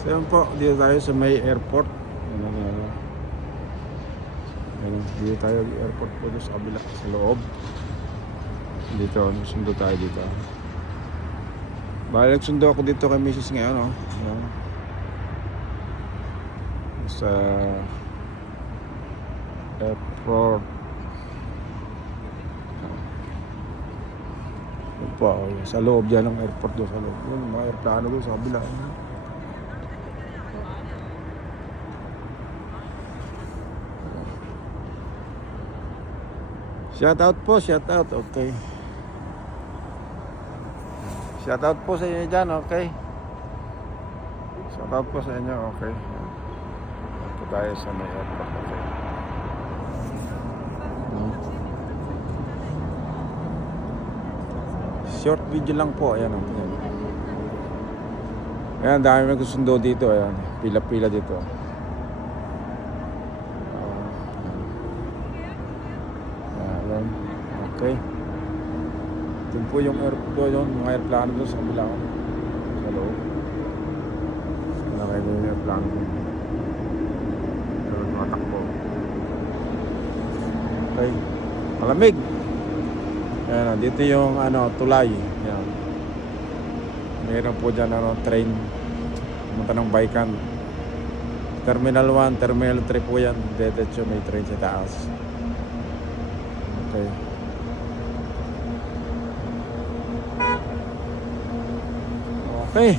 So yan po, dito tayo sa may airport. Dito tayo airport po doon sa kabila, sa loob. Dito, sundo tayo dito. Balik sundo ako dito kay Mrs. ngayon, no? Ayan. Sa airport. Yun po, sa loob dyan ng airport doon sa loob. Yun, mga airplano doon sa kabila. Shout out po, shout out, okay. Shout out po sa inyo dyan, okay. Shout out po sa inyo, okay. Ito tayo sa may airport, okay. Short video lang po, ayan o. Ayan, dami may gusundo dito, ayan. Pila-pila dito. Ayan, okay. Ito po yung airport doon, mga airplano doon sa kabila ko. Sa loob. Nakaya yung airplano doon. Doon matakbo. Okay. Malamig. Ayan, dito yung tulay. Ayan. Mayroon po dyan train. Pumunta ng Baikan. Terminal 1, Terminal 3 po yan. Diretso may train sa taas. Okay. Okay.